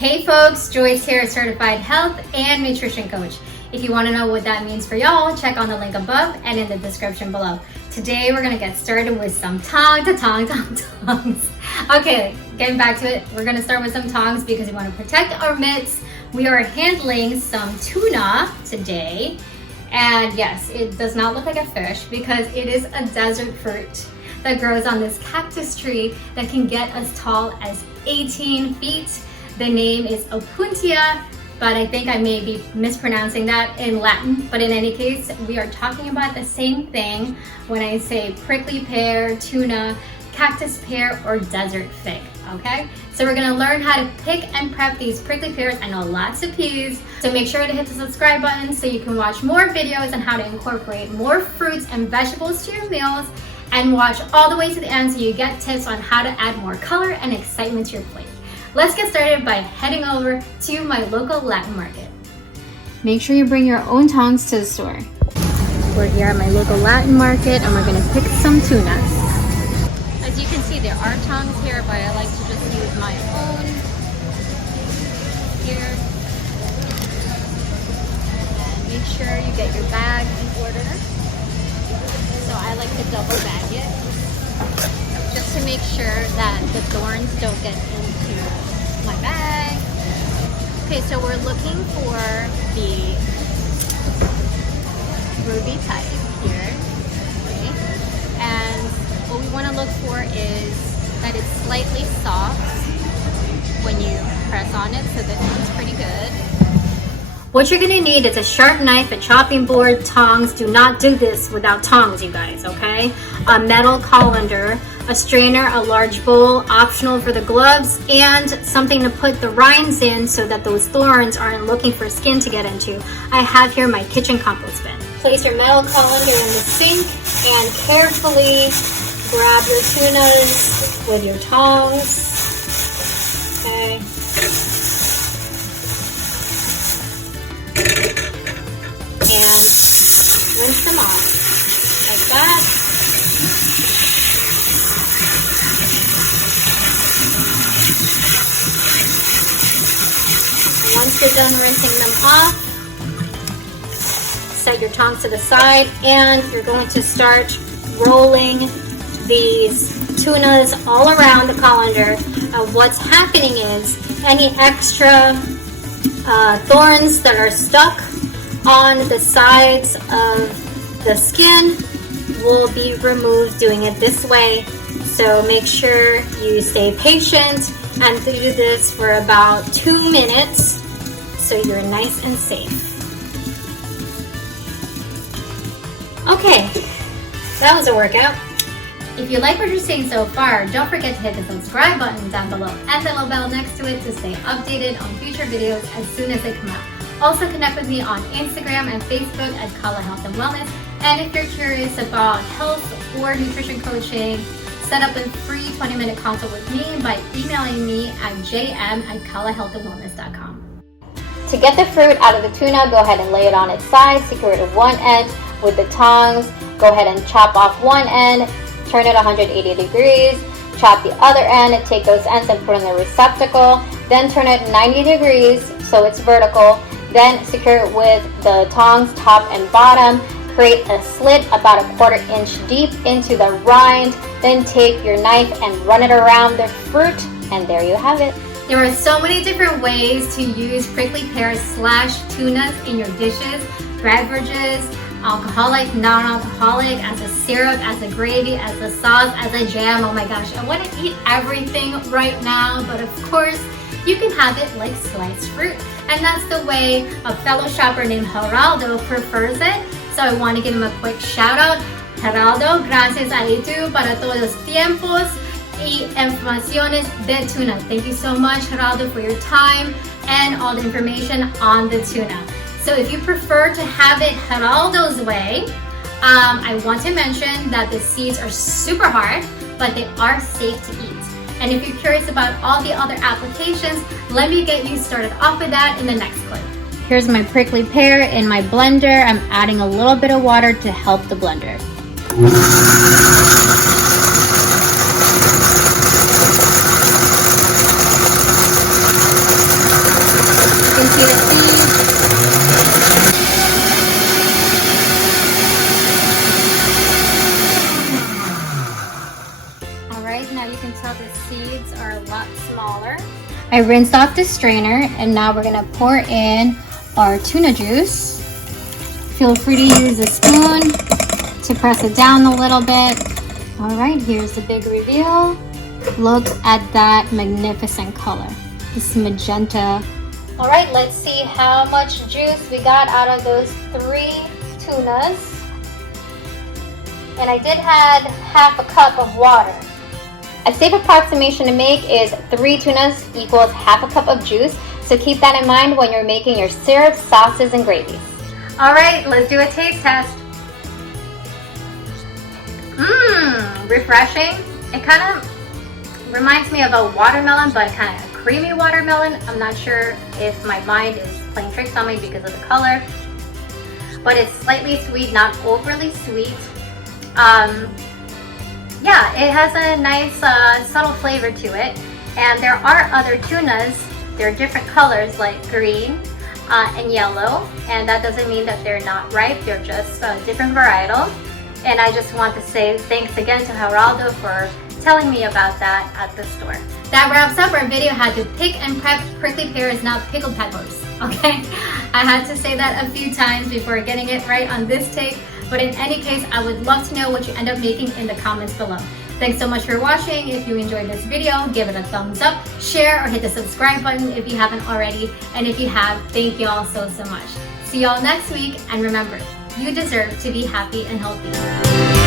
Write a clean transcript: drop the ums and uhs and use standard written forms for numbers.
Hey folks, Joyce here, certified health and nutrition coach. If you want to know what that means for y'all, check on the link above and in the description below. Today we're going to get started with some tongs. Okay, getting back to it, we're going to start with some tongs because we want to protect our mitts. We are handling some tuna today. And yes, it does not look like a fish because it is a desert fruit that grows on this cactus tree that can get as tall as 18 feet. The name is opuntia, but I think I may be mispronouncing that in Latin. But in any case, we are talking about the same thing when I say prickly pear, tuna, cactus pear, or desert fig, okay? So we're gonna learn how to pick and prep these prickly pears. I know lots of peas, so make sure to hit the subscribe button so you can watch more videos on how to incorporate more fruits and vegetables to your meals, and watch all the way to the end so you get tips on how to add more color and excitement to your plate. Let's get started by heading over to my local Latin market. Make sure you bring your own tongs to the store. We're here at my local Latin market and we're gonna pick some tunas. As you can see, there are tongs here, but I like to just use my own here. And make sure you get your bag in order. So I like to double bag it, just to make sure that the thorns don't get into my bag. Okay, so we're looking for the ruby type here. Okay. And what we want to look for is that it's slightly soft when you press on it, so this one's pretty good. What you're gonna need is a sharp knife, a chopping board, tongs. Do not do this without tongs, you guys, okay? A metal colander, a strainer, a large bowl, optional for the gloves, and something to put the rinds in so that those thorns aren't looking for skin to get into. I have here my kitchen compost bin. Place your metal colander in the sink and carefully grab your tunas with your tongs, okay? And rinse them off like that. And once you're done rinsing them off, set your tongs to the side and you're going to start rolling these tunas all around the colander. What's happening is any extra thorns that are stuck on the sides of the skin will be removed doing it this way. So make sure you stay patient and do this for about 2 minutes so you're nice and safe. Okay, that was a workout. If you like what you're seeing so far, don't forget to hit the subscribe button down below and the little bell next to it to stay updated on future videos as soon as they come out. Also connect with me on Instagram and Facebook at Kala Health and Wellness. And if you're curious about health or nutrition coaching, set up a free 20-minute consult with me by emailing me at jm@kalahealthandwellness.com. To get the fruit out of the tuna, go ahead and lay it on its side, secure it at one end with the tongs. Go ahead and chop off one end, turn it 180 degrees, chop the other end, take those ends and put in the receptacle, then turn it 90 degrees so it's vertical. Then secure it with the tongs top and bottom. Create a slit about 1/4 inch deep into the rind. Then take your knife and run it around the fruit, and there you have it. There are so many different ways to use prickly pears / tunas in your dishes, beverages, alcoholic, non-alcoholic, as a syrup, as a gravy, as a sauce, as a jam. Oh my gosh, I want to eat everything right now, but of course, you can have it like sliced fruit. And that's the way a fellow shopper named Geraldo prefers it. So I want to give him a quick shout out. Geraldo, gracias a YouTube para todos los tiempos y informaciones de tuna. Thank you so much, Geraldo, for your time and all the information on the tuna. So if you prefer to have it Geraldo's way, I want to mention that the seeds are super hard, but they are safe to eat. And if you're curious about all the other applications, let me get you started off with that in the next clip. Here's my prickly pear in my blender. I'm adding a little bit of water to help the blender. I rinsed off the strainer, and now we're gonna pour in our tuna juice. Feel free to use a spoon to press it down a little bit. All right, here's the big reveal. Look at that magnificent color, this magenta. All right, let's see how much juice we got out of those 3 tunas. And I did add half a cup of water. A safe approximation to make is 3 tunas equals half a cup of juice. So keep that in mind when you're making your syrups, sauces, and gravies. All right, let's do a taste test. Refreshing. It kind of reminds me of a watermelon, but kind of creamy watermelon. I'm not sure if my mind is playing tricks on me because of the color, but it's slightly sweet, not overly sweet. Yeah, it has a nice subtle flavor to it. And there are other tunas. They're different colors like green and yellow, and that doesn't mean that they're not ripe. They're just different varietal. And I just want to say thanks again to Geraldo for telling me about that at the store. That wraps up our video how to pick and prep prickly pears, not pickled peppers, okay? I had to say that a few times before getting it right on this take, but in any case, I would love to know what you end up making in the comments below. Thanks so much for watching. If you enjoyed this video, give it a thumbs up, share, or hit the subscribe button if you haven't already. And if you have, thank you all so much. See y'all next week, and remember, you deserve to be happy and healthy.